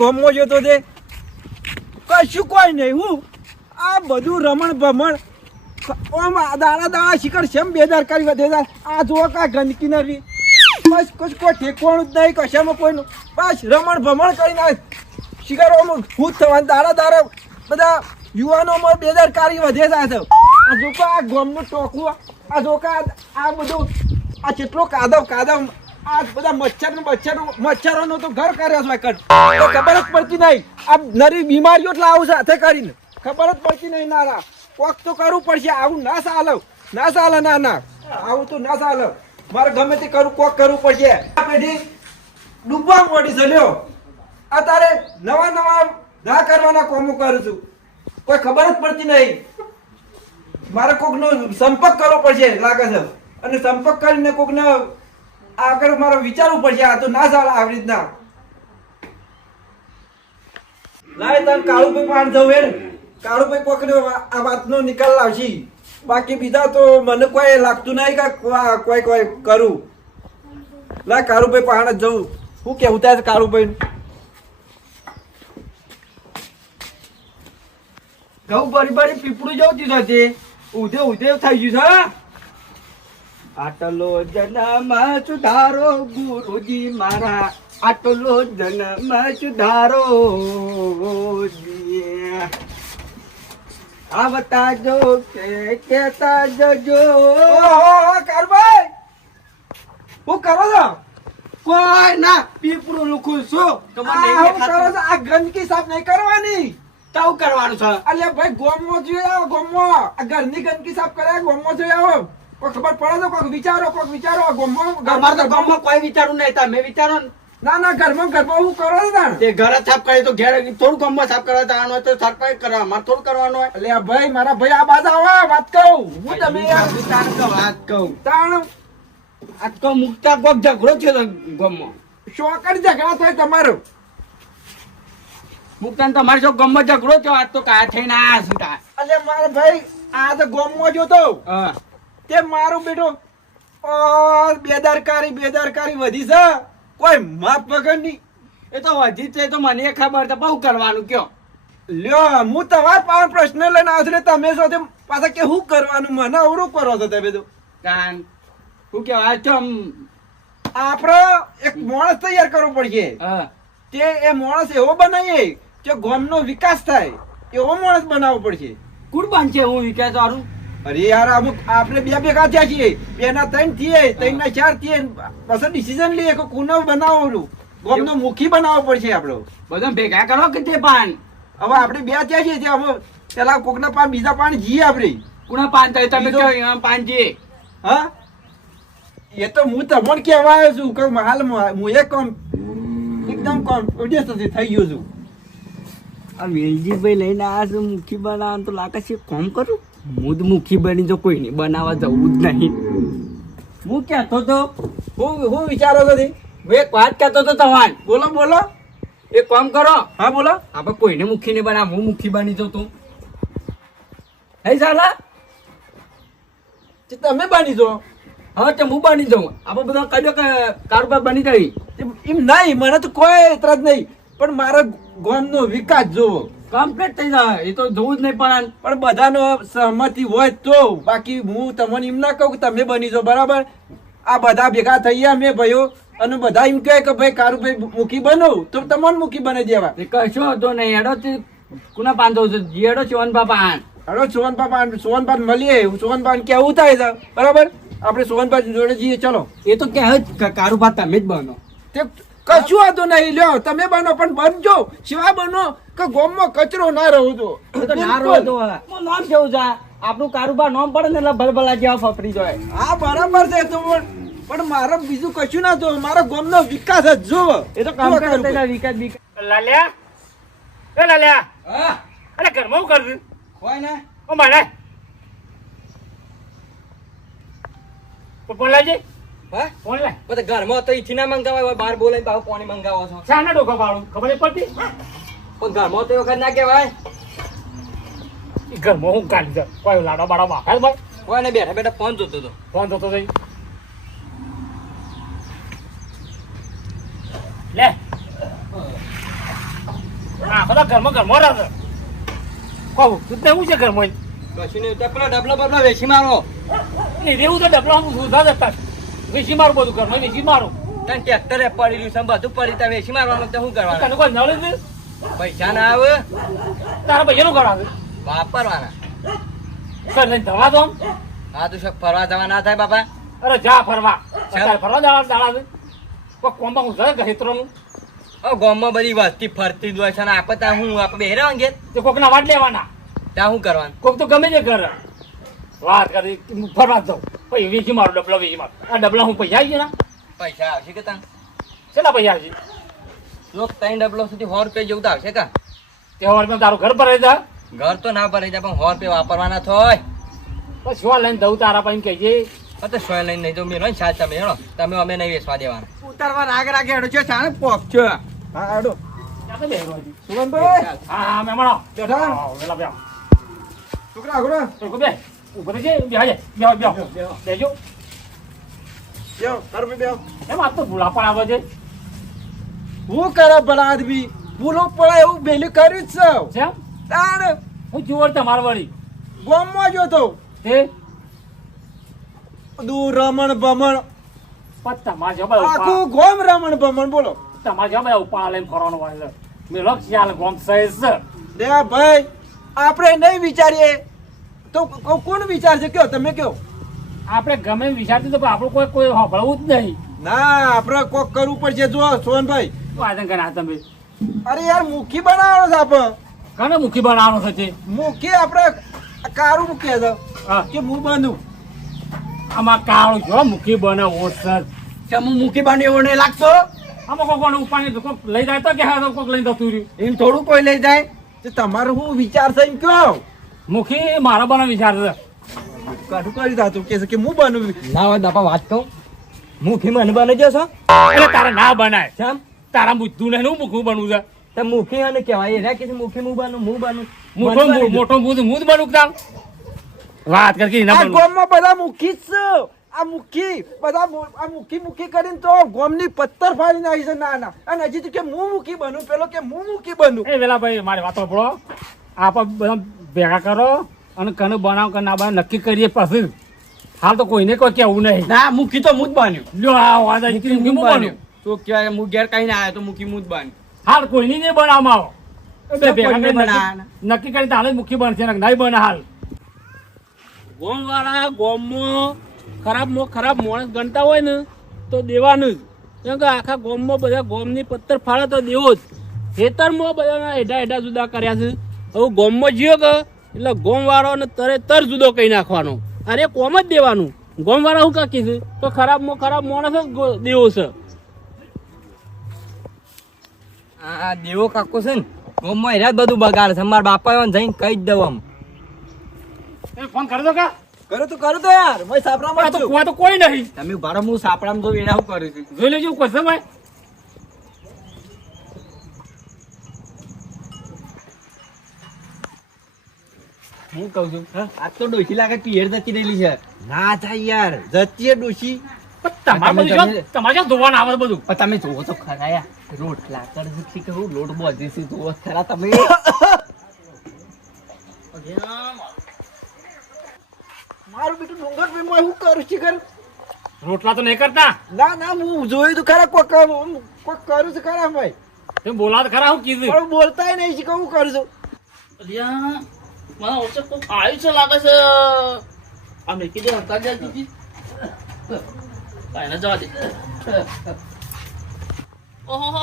ગોમમાં જતો તે કશું કોઈ નહીં. હું આ બધું રમણ ભમણ દાડા શિખર શેમ બેદરકારી વધે. આ જુઓ કા ગંદકી નથી, બસ કોઈ ઠેકવાનું જ નહીં કશામાં કોઈનું. બસ રમણ ભમણ કરીને શિખરોમાં હું થવાનું દાડા બધા યુવાનોમાં બેદરકારી વધે જાય છે. આ જોકો આ ગોમનું ટોકવું, આ જોકા આ બધું આ કેટલો કાદવ આ બધા મચ્છરોનો તો ઘર કર્યો છે. ખબર જ પડતી નહીં આ નરી બીમારીઓ એટલે આવું સાથે કરીને ખબર જ પડતી નહીં. નાના કોક તો કરવું પડશે. આવું ના ચાલે ના આવું તો ના ચાલે. મારે ગમે તે કોક કરવું પડશે. આ પેઢી ડૂબવા મોડી છે. લ્યો અત્યારે નવા ના કરવાના કોમો કરું છું. કોઈ ખબર જ પડતી નહીં. મારે કોકનો સંપર્ક કરવો પડશે લાગે છે, અને સંપર્ક કરીને કોકને આગળ મારે વિચારવું પડશે. આ તો ના ચાલે આવી રીતના. લાય તને કાળુભાઈ પાણ જવું હેડ. કાળુભાઈ કોકને આ વાતનો નિકાલ લાવશી. બાકી બીજા તો મને કોઈ લાગતું નહીં કે કોઈ કરું. લાય કાળુભાઈ પાણ જ જવું. શું કેવું થાય કાળુભાઈ? ઘઉં બરી પીપળું જવું હતી, ઉધે થઈ ગયું છે. આટલો જન્મ સુધારો ગુરુજી મારા, આટલો જન્મ સુધારો. આવતા જો કે કેતા જજો. કાળુભાઈ હું કરો છો? કોઈ ના પીપળું લુખું છું. આ ગંદકી સાફ નહીં કરવાની. તાવ કરવાનું છે. અલ્યા ભાઈ ગોમમાં જોઈ આવો. ગોમમાં આ ઘરની ગંદકી સાફ કર્યા ગોમમાં જોઈ આવો. કોઈ ખબર પડે તો કોઈક વિચારો. ગોમમાં કોઈ વિચારું નહીં. તમે વિચારો. ના ઘરમાં હું કરો છો? તે ઘર સાફ કરે તો ઘેર થોડું ગોમમાં સાફ કરવા જવાનું હોય તો સફાઈ કરવા મારે થોડું કરવાનું હોય. એટલે ભાઈ મારા ભાઈ આ બાજુ આવો. વાત કહું હું તમે વાત કહું તાણ આજકો મુકતા કોક ઝઘડો છે ગોમમાં. શોકર ઝઘડા થાય તમારો મુક્તાન તમારી જો ગમમાં ઝઘડો થયો. આજ તો કાયા થઈને આયા સુતા. અલે મારા ભાઈ આ તો ગોમમાં જોતો તે મારું બેટો બેદરકારી વધી છે. કોઈ માપ વગર ની. એ તો વધી છે તો મને ખબર છે. બહુ કરવાનું કયો લ્યો. હું તમારા પાસે પ્રશ્ન લઈને આવ્યો છું. તમે છો તે પાછા કે શું કરવાનું મને અવરું કરો છો તમે તો. કાન શું કેવાય છો? આપડે એક માણસ તૈયાર કરવો પડશે. તે એ માણસ એવો બનાવીએ કે ગામનો વિકાસ થાય એવો માણસ બનાવવો પડશે. કોણ બનશે હું વિકાસ વાળું? અરે યાર અમુક આપણે બે ભેગા થયા છીએ. 2 ના 3 થઈએ, 3 ના 4 થઈએ. પછી ડિસિઝન લઈએ કે કોને બનાવવાનું. ગામનો મુખી બનાવવો પડશે. આપડે બધા ભેગા કરો કે તે પાન. હવે આપણે 2 થયા છીએ ત્યાં હવે પેલા કોકના પાન બીજા પાન જીએ. આપણે કોના પાન થાય તમે કહો પાન જીએ. હા એ તો હું તમને કહેવા આવ્યો છું કે હાલ હું એક કામ એકદમ કોન્ફિડન્સ થઈ ગયો છું. આ વેલજીભાઈ લઈને આ છું મુખી બનાવવાનું તો લાગે છે કોમ કરું. હું જ મુખી બની જો કોઈ નહીં બનાવવા જવું જ નહીં. હું કહેતો તો હું વિચારો છો હું એક વાત કહેતો તો તમારે. બોલો એક કામ કરો. હા બોલો. આપણે કોઈને મુખી નહીં બનાવ. હું મુખી બની જાઉં તું હે ચાલા તમે બની જાઓ. હા તો હું બની જાઉં. આપણે બધા કહ્યું કે કારોબાર બની જાય એમ નહીં. મને તો કોઈ એતરાજ નહીં પણ મારા ગામનો વિકાસ જોવો. કમ્પ્લીટ થઈ જાય એ તો જોવું જ નહીં. પણ બધાનો સહમતિ હોય તો. બાકી હું તમને એમ ના કહું કે તમે બની જાઓ. બરાબર આ બધા ભેગા થઈ ગયા મેં ભાઈઓ અને બધા એમ કહે કે ભાઈ કારુભાઈ મુખી બનો તો તમને મુખી બની દેવા. કશો હતો નહીં. હેડો કુના પાન દઉં છું. હેડો સોનપા પાન. હેડો સોનપા મળીએ. સોનપા કેવું થાય છે બરાબર. આપણે સોનપા જોડે જઈએ. ચલો એ તો કે કારુભા તમે જ બનો. તે કશું હતું નહીં. લ્યો તમે બનો પણ બનજો. શિવા બનો કે ગામમાં કચરો ના રહો તો ના રહો તો નામ કેવું છે આપણું કારુભા નામ પડે ને એટલે ભલભલા જેવા ફફડી જાય. હા બરાબર છે તો પણ મારે બીજું કશું ના જોવે. મારા ગામનો વિકાસ જ જોવે. એ તો કામ કરે વિકાસ. લાલ્યા એ લાલ્યા. હા અરે ઘરમાં હું કરું હોય ને ઓ મારે ફોન લાવજે. હા ફોન લાવ. બધા ઘરમાં તો ઈથી ના મંગાવાય. બહાર બોલાય પાછું પાણી મંગાવો છો. શાના ડોકા પાડું ખબર નહીં પડતી. પણ ઘરમાં તો એ વખત ના કહેવાય. ઘરમાં હું કાઢી જાય કોઈ લાડો બાડો બાફાય ભાઈ. હોય ને બેઠા બેઠા ફોન જોતો હતો. ફોન જોતો થઈ લે ઘરમાં રહે છે કહું તું એવું છે ઘરમાં કશું નહીં તો પેલો ડબલો બબલો વેચી મારો એટલે એવું તો ડબલા હું સુધા જતા વેચી મારું બધું ઘરમાં વેચી મારું તને ટ્રેક્ટરે પડી રહ્યું છે બધું પડી ત્યાં વેચી મારવાનું તો શું કરવાનું તને કોઈ નડે છે પૈસા ના આવે તારા પૈસાનું કરાવે વાપરવાના સર લઈને દવા દો હા તું શક ફરવા જવા ના થાય બાપા અરે જા ફરવા અત્યારે ફરવા દાડા છે કોઈ કોમ્બા હું જાય ખેતરોનું ગામમાં બધી વસ્તી ફરતી જ હોય છે ને આપણે ત્યાં હું આપણે બેહરે અંગે તે કોકના વાટ લેવાના ત્યાં શું કરવાનું કોક તો ગમે તે કરે વાત કરી ફરવા દઉં પછી વેચી મારું ડબલા વેચી મારું આ ડબલા હું પૈસા આવી ગયા પૈસા આવશે કે તને કેટલા પૈસા આવશે લોક 3 ડબલો સુધી 100 રૂપિયા જેવું તો આવશે કા તહેવારમાં તારું ઘર ભરાઈ જાય ઘર તો ના ભરાઈ જાય પણ 100 રૂપિયા વાપરવાના થોય પછી શું લઈને દઉં તારા પાસે કહીએ તો સોય લઈને નહીં તો મેળો ને સાચ તમે હેડો તમે અમે નહીં વેચવા દેવાના ઉતારવા રાગ રાગે હેડો છે ચાણે પોક છે હા હેડો ક્યાં તો બેહરો હતી સુગનભાઈ હા મહેમાનો બેઠા વેલા બે છોકરા આગળ તો બે ઉપર છે બેહાજે બેહો બેજો બેહો તારું બેહો એમ આ તો ભૂલા પણ આવે છે હું કરે ભલા આદમી ભૂલો પડાય એવું બેલી કર્યું જ છે છે તાણ હું જોર તમાર વળી ગોમમાં જો તો તે દૂર રમણ બમણ પત્તા માં જબા આખું ગોમ રમણ બમણ બોલો તમારે જબા ઉપા લઈને ફરવાનું હોય છે મે લક્ષ ચાલ ગોમ સહેજ છે દે ભાઈ આપણે નહીં વિચારીએ તો કોણ વિચારશે કયો તમે કયો આપણે ગમે વિચારતી તો આપણું કોઈ સાંભળવું જ નહીં ના આપણે કોક કરવું પડશે જો સોનભાઈ તો આજે કઈ તમે અરે યાર મુખી બનાવવાનો છે આપણે કને મુખી બનાવવાનો છે તે મુખી આપણે કારું મૂકીએ છે હા કે હું બાંધું આમાં કાળું જો મુખી બનાવો સર હું મુખી બાંધે એવો નહીં લાગતો આમાં કોઈ કોને ઉપાડી તો કોક લઈ જાય તો કે હા કોક લઈને જતું રહ્યું એમ થોડું કોઈ લઈ જાય તો તમારું શું વિચાર છે એમ કયો મુખી મારા બના વિચાર છે કાઢું કરી દાતું કે છે કે હું બનવું ના હોય બાપા વાત કહું મુખી મને બને જશો એટલે તારે ના બનાય કેમ તારા બુદ્ધું ને હું મુખું બનવું છે તો મુખી અને કહેવાય એના કે મુખી હું બનું મોટો બુદ્ધ હું જ બનવું તાર વાત કરકી ના આ બનવું ગોમમાં બધા મુખી જ છે આ મુખી બધા આ મુખી કરીને તો ગોમની પત્તર ફાડી નાખી છે ના ના અને હજી તો કે હું મુખી બનું પેલો કે હું મુખી બનું એ વેલા ભાઈ મારી વાતો પડો આપ બધા ભેગા કરો અને કને બનાવ કે ના બનાવ નક્કી કરીએ પછી હાલ તો કોઈને કોઈ કેવું નહીં ના મુખી તો હું જ બન્યું લ્યો આ વાત આવી મુખી હું બન્યું તો કહેવાય હું ઘેર કઈ ના આવ્યો તો મુખી હું જ બન્યું હાલ કોઈની નહીં બનાવવામાં આવો બે ભેગા કોઈને કરીને બનાવવાના. નક્કી કરીને તારે જ મુખી બનશે ને નહીં બને હાલ ગોમ વાળા ગોમમાં ખરાબ માણસ ગણતા હોય ને તો દેવાનું જ કેમ કે આખા ગોમમાં બધા ગોમની પત્તર ફાળે તો દેવો જ ખેતરમાં બધાના એડા જુદા કર્યા છે હવે ગોમમાં જીઓ કે એટલે ગોમ વાળાને તર જુદો કહી નાખવાનો અરે કોમ જ દેવાનું ગોમ વાળા શું કાકી છે તો ખરાબ માણસ જ દેવો છે આ દેવો કાકો છે ને ગોમમાં હેરા જ બધું બગાડ છે મારા બાપા આવ્યો ને જઈને કહી જ દઉં આમ ફોન કરી દો કા કરું તો યાર મેં સાપરામાં છું તો કોઈ નહીં તમે ભાડો હું સાપરામાં તો એના હું કરું છું જોઈ લેજો કશે ભાઈ હું કહું છું આજ તો ડોશી લાગે પિયર જતી રહેલી છે ના થાય યાર જતી ડોશી તમારે ધોવાનું આવે બધું પણ તમે જોવો તો ખરા યાર રોટલા કરજી કે હું લોટ બોધી છે જોવો ખરા તમે મારું બેટું ડુંગર ભાઈ હું શું કરું છું કર રોટલા તો નહીં કરતા ના ના હું જોયું તો ખરા કોક કરું છું ખરા ભાઈ તમે બોલા તો ખરા હું કીધું પણ બોલતાય નહીં છે કે હું કરું છું મને ઓછો કોક આવ્યું છે લાગે છે આમ કીધું હતા જતી હતી કાંઈ ના જવા દે ઓહો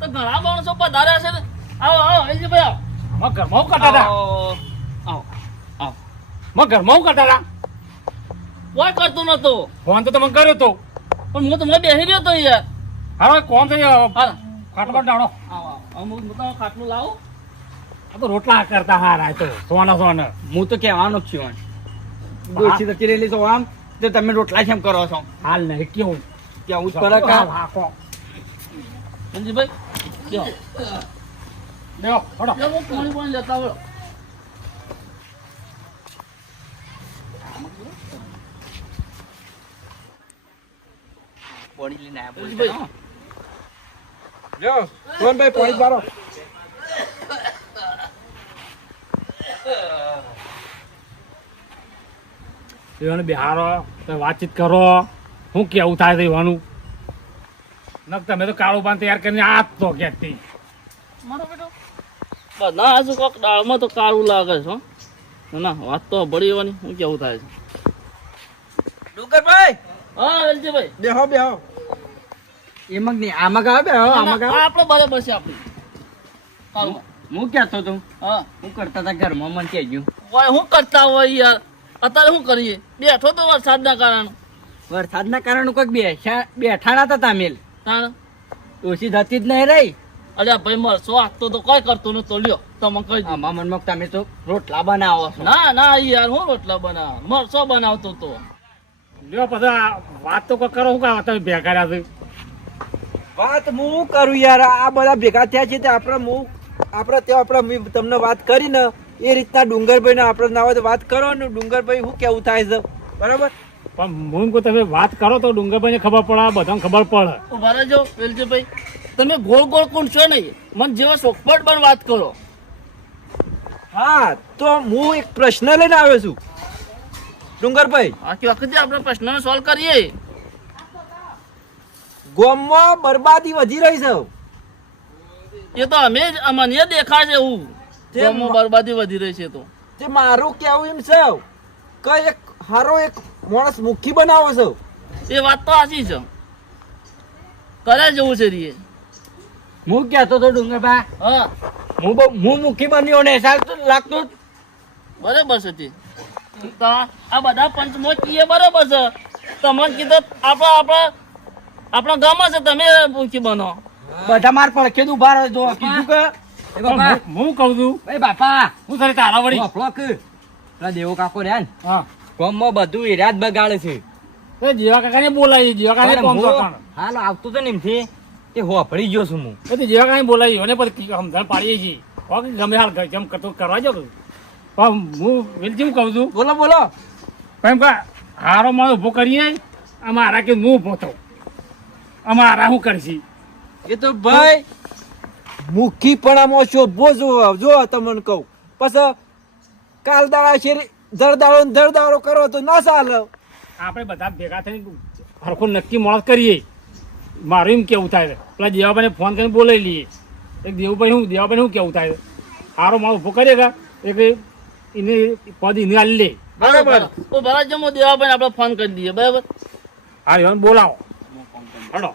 તો ઘણા માણસો પધાર્યા છે ને આવો એલજી ભાઈ માં ઘરમાં કરતા હતા આવો માં ઘરમાં કરતા હતા કોઈ કરતો નતો ફોન તો તમે કર્યો તો પણ હું તમને બેસી રહ્યો તો યાર હવે કોણ થઈ હાલ ખાટલો ડાળો આવો હું તમે ખાટલું લાવો આ તો રોટલા કરતા હારા તો સોના હું તો કહેવાનો જ છું ડોશી જતી રહેલી તો આમ તો તમે રોટલા કેમ કરો છો હાલ નહીં કેવું કેવું જ કરે કા હાકો એલજી ભાઈ લ્યો લેવો હડો લ્યો હું પાણી લેતા આવડો પાણી લઈને આવ્યા એલજી ભાઈ લ્યો સોનભાઈ પાણી પારો એવાને બિહારો તો વાતચીત કરો શું કેવું થાય છે એવાનું ન તમે તો કાળું બાંધ તૈયાર કરીને આ તો કહેતી મારો બેટો બધા હજુ કોક દાળમાં તો કાળું લાગે છે હો. ના વાત તો બળી એવાની શું કેવું થાય છે. ડુંગરભાઈ હા વેલજીભાઈ બેહો બેહો એમાં નહીં આમાં ગાવ બેહો આમાં ગાવ આપણે બરાબર છે આપણી કાળું. હું કહેતો તો હા હું કરતા હતા ઘરમાં મને કહેજો ભાઈ શું કરતા હોય યાર અત્યારે શું કરીએ બેઠો તો વરસાદના કારણે વરસાદના કારણે કોઈક બેઠાણા હતા તામેલ તાણ ઓછી થતી જ નહીં રહી અલ્યા ભાઈ મરસો આપતો તો કોઈ કરતો નતો લ્યો તમે કહી દો. આમાં મનમાં તમે તો રોટલા બનાવો છો ના ના યાર હું રોટલા બનાવ મરસો બનાવતો તો લ્યો પછી આ વાત તો કોઈ કરો શું કામ તમે ભેગા કર્યા છે વાત હું કરું યાર આ બધા ભેગા થયા છે તે આપણે ત્યાં મેં તમને વાત કરી ને એ રીતના ડુંગરભાઈ ને આપણે ના હોય તો વાત કરો ને ડુંગરભાઈ શું કેવું થાય છે બરાબર પણ હું કહું તમે વાત કરો તો ડુંગરભાઈને ખબર પડે બધાને ખબર પડે ઉભા રહેજો વેલજીભાઈ તમે ગોળ ગોળ કૂંચો નહીં મને જેવા ચોખપટ પણ વાત કરો. હા તો હું એક પ્રશ્ન લઈને આવ્યો છું ડુંગરભાઈ આખી વખતે આપણે પ્રશ્નને સોલ્વ કરીએ. ગામમાં બરબાદી વધી રહી છે એ તો અમે જ અમને દેખાય છે એવું તે ગામમાં બરબાદી વધી રહી છે તો તે મારું કેવું એમ છે કે એક હારો એક માણસ મુખી બનાવો છો એ વાત તો સાચી છે કરે જેવું છે રીએ. હું કહેતો તો ડુંગરભાઈ હા હું મુખી બન્યો ને સાલ તો લાગતું બરાબર છે તે તો આ બધા પંચમો કીએ બરાબર છે તમને કીધું આપણા ગામમાં છે તમે મુખી બનો. બધા માર પડખે ઉભા રહે જો કીધું કે હું કહું છું એ બાપા હું સર તારા વળી દેવો કાકો રહ્યા ને હા ગામમાં બધું ઈરાદ બગાડે છે તો જેવા કાકાને બોલાવી જેવા કાકાને કોમ કરવાનું હાલ આવતું તો ને એમથી તે હોફળી ગયો છું હું તો જેવા કાંઈ બોલાવી અને પછી સમજણ પાડીએ છીએ હો કે ગમે હાલ જેમ કરતો કરવા જો પણ હું વેલજી હું કહું છું બોલો બોલો એમ કે હારો મારો ઊભો કરીએ અમારા કે હું ઊભો થઉં અમારા શું કરશી એ તો ભાઈ મુખી પણ આમાં શોભો જો તમને કહું પછી કાલ દાડા શેરી ધરદારો કરો તો ના ચાલે આપણે બધા ભેગા થઈને હરખું નક્કી મોડસ કરીએ મારું એમ કેવું થાય છે પેલા દેવાભાઈને ફોન કરીને બોલાવી લઈએ એક દેવાભાઈને શું કેવું થાય છે હારો મારો ઊભો કરીએ કે એક એને પદ એને આલી લે બરાબર તો ભરાજ જમો દેવા પણ આપણે ફોન કરી દઈએ બરાબર હા એવાને બોલાવો હડો